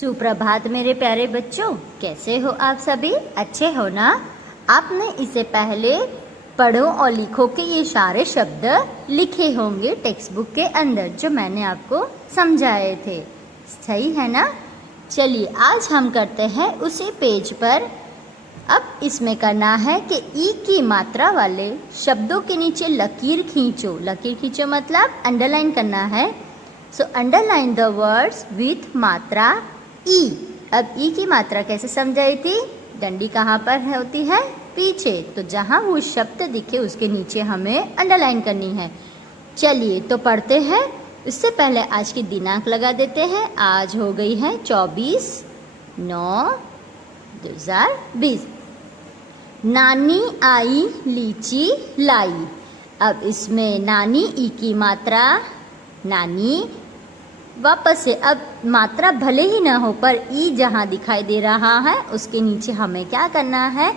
सुप्रभात मेरे प्यारे बच्चों, कैसे हो आप सभी? अच्छे हो ना? आपने इससे पहले पढ़ो और लिखो के ये सारे शब्द लिखे होंगे टेक्स्ट बुक के अंदर जो मैंने आपको समझाए थे। सही है ना? चलिए आज हम करते हैं उसी पेज पर। अब इसमें करना है कि ई की मात्रा वाले शब्दों के नीचे लकीर खींचो। लकीर खींचो मतलब अंडरलाइन करना है। So underline the words with मात्रा ई। अब ई की मात्रा कैसे समझाई थी? डंडी कहाँ पर होती है? पीछे। तो जहाँ वो शब्द दिखे उसके नीचे हमें अंडरलाइन करनी है। चलिए तो पढ़ते हैं। उससे पहले आज की दिनांक लगा देते हैं। आज हो गई है 24/9/2020। नानी आई लीची लाई। अब इसमें नानी ई की मात्रा नानी। वापस से अब मात्रा भले ही ना हो पर ई जहाँ दिखाई दे रहा है उसके नीचे हमें क्या करना है?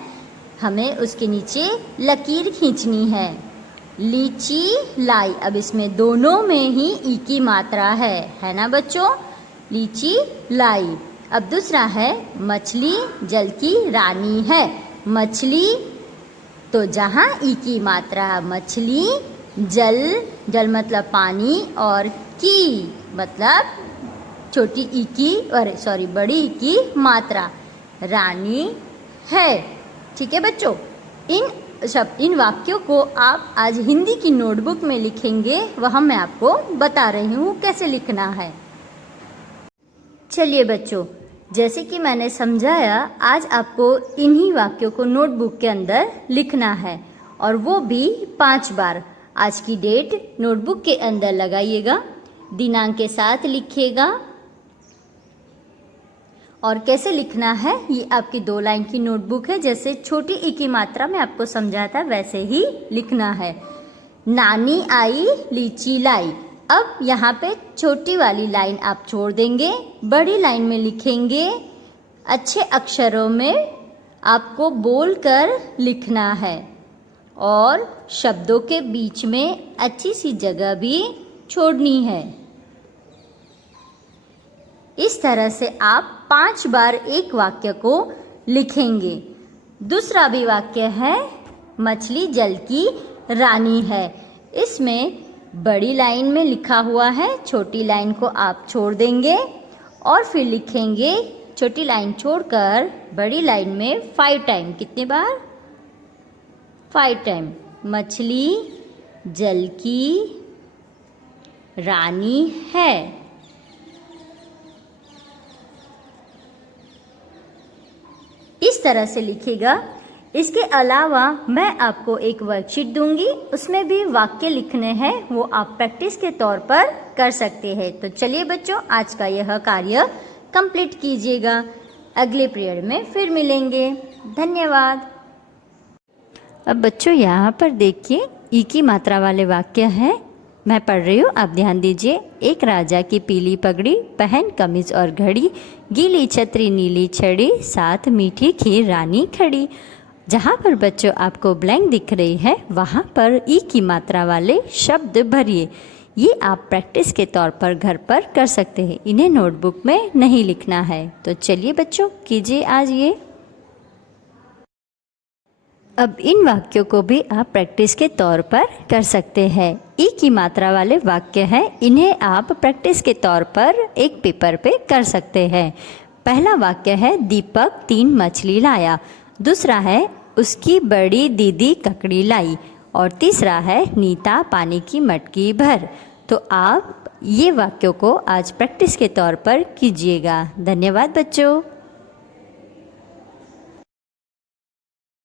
हमें उसके नीचे लकीर खींचनी है। लीची लाई। अब इसमें दोनों में ही ई की मात्रा है ना बच्चों? लीची लाई। अब दूसरा है मछली जल की रानी है। मछली, तो जहाँ ई की मात्रा मछली, जल मतलब पानी, और की मतलब छोटी ई की बड़ी ई की मात्रा रानी है। ठीक है बच्चों, इन वाक्यों को आप आज हिंदी की नोटबुक में लिखेंगे। वह मैं आपको बता रही हूँ कैसे लिखना है। चलिए बच्चों, जैसे कि मैंने समझाया, आज आपको इन्हीं वाक्यों को नोटबुक के अंदर लिखना है और वो भी 5 बार। आज की डेट नोटबुक के अंदर लगाइएगा, दिनांक के साथ लिखिएगा। और कैसे लिखना है ये आपकी 2 लाइन की नोटबुक है। जैसे छोटी ई की मात्रा में आपको समझाया था वैसे ही लिखना है। नानी आई लीची लाई। अब यहाँ पे छोटी वाली लाइन आप छोड़ देंगे, बड़ी लाइन में लिखेंगे। अच्छे अक्षरों में आपको बोलकर लिखना है और शब्दों के बीच में अच्छी सी जगह भी छोड़नी है। इस तरह से आप 5 बार एक वाक्य को लिखेंगे। दूसरा भी वाक्य है मछली जल की रानी है। इसमें बड़ी लाइन में लिखा हुआ है, छोटी लाइन को आप छोड़ देंगे और फिर लिखेंगे छोटी लाइन छोड़कर बड़ी लाइन में 5 टाइम। कितनी बार? 5 टाइम। मछली जल की रानी है। इस तरह से लिखिएगा। इसके अलावा मैं आपको एक वर्कशीट दूंगी, उसमें भी वाक्य लिखने हैं, वो आप प्रैक्टिस के तौर पर कर सकते हैं। तो चलिए बच्चों, आज का यह कार्य कंप्लीट कीजिएगा। अगले पीरियड में फिर मिलेंगे। धन्यवाद। अब बच्चों यहाँ पर देखिए, ई की मात्रा वाले वाक्य हैं। मैं पढ़ रही हूँ, आप ध्यान दीजिए। एक राजा की पीली पगड़ी, पहन कमीज और घड़ी, गीली छतरी नीली छड़ी, साथ मीठी खीर रानी खड़ी। जहाँ पर बच्चों आपको ब्लैंक दिख रही है वहाँ पर ई की मात्रा वाले शब्द भरिए। ये आप प्रैक्टिस के तौर पर घर पर कर सकते हैं, इन्हें नोटबुक में नहीं लिखना है। तो चलिए बच्चों, कीजिए आज ये। अब इन वाक्यों को भी आप प्रैक्टिस के तौर पर कर सकते हैं। ई की मात्रा वाले वाक्य हैं, इन्हें आप प्रैक्टिस के तौर पर एक पेपर पे कर सकते हैं। पहला वाक्य है दीपक 3 मछली लाया। दूसरा है उसकी बड़ी दीदी ककड़ी लाई। और तीसरा है नीता पानी की मटकी भर। तो आप ये वाक्यों को आज प्रैक्टिस के तौर पर कीजिएगा। धन्यवाद बच्चों।